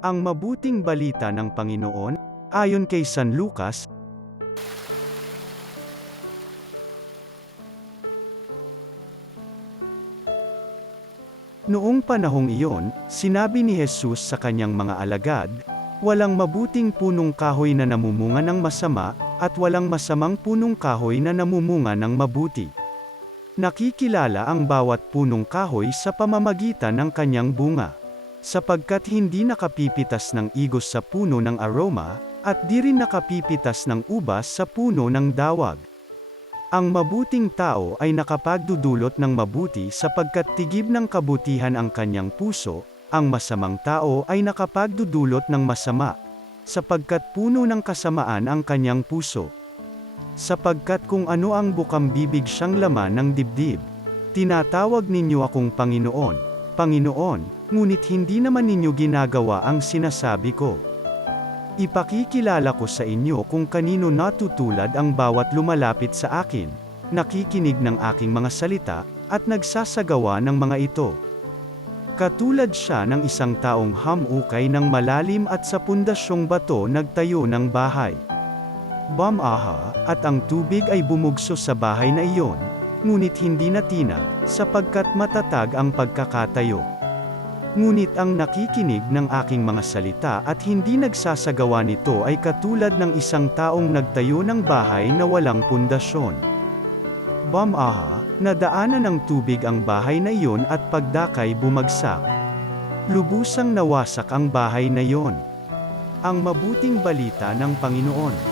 Ang mabuting balita ng Panginoon, ayon kay San Lucas. Noong panahong iyon, sinabi ni Jesus sa kanyang mga alagad, walang mabuting punong kahoy na namumunga ng masama, at walang masamang punong kahoy na namumunga ng mabuti. Nakikilala ang bawat punong kahoy sa pamamagitan ng kanyang bunga. Sapagkat hindi nakapipitas ng igos sa puno ng aroma, at di rin nakapipitas ng ubas sa puno ng dawag. Ang mabuting tao ay nakapagdudulot ng mabuti sapagkat tigib ng kabutihan ang kanyang puso, ang masamang tao ay nakapagdudulot ng masama, sapagkat puno ng kasamaan ang kanyang puso. Sapagkat kung ano ang bukambibig siyang laman ng dibdib. Tinatawag ninyo akong Panginoon, Panginoon, ngunit hindi naman ninyo ginagawa ang sinasabi ko. Ipakikilala ko sa inyo kung kanino natutulad ang bawat lumalapit sa akin, nakikinig ng aking mga salita, at nagsasagawa ng mga ito. Katulad siya ng isang taong hamukay ng malalim at sa pundasyong bato nagtayo ng bahay. Bumaha, at ang tubig ay bumugso sa bahay na iyon, ngunit hindi natinag, sapagkat matatag ang pagkakatayo. Ngunit ang nakikinig ng aking mga salita at hindi nagsasagawa nito ay katulad ng isang taong nagtayo ng bahay na walang pundasyon. Bumaha, nadaanan ng tubig ang bahay na iyon at pagdakay bumagsak. Lubusang nawasak ang bahay na iyon. Ang mabuting balita ng Panginoon.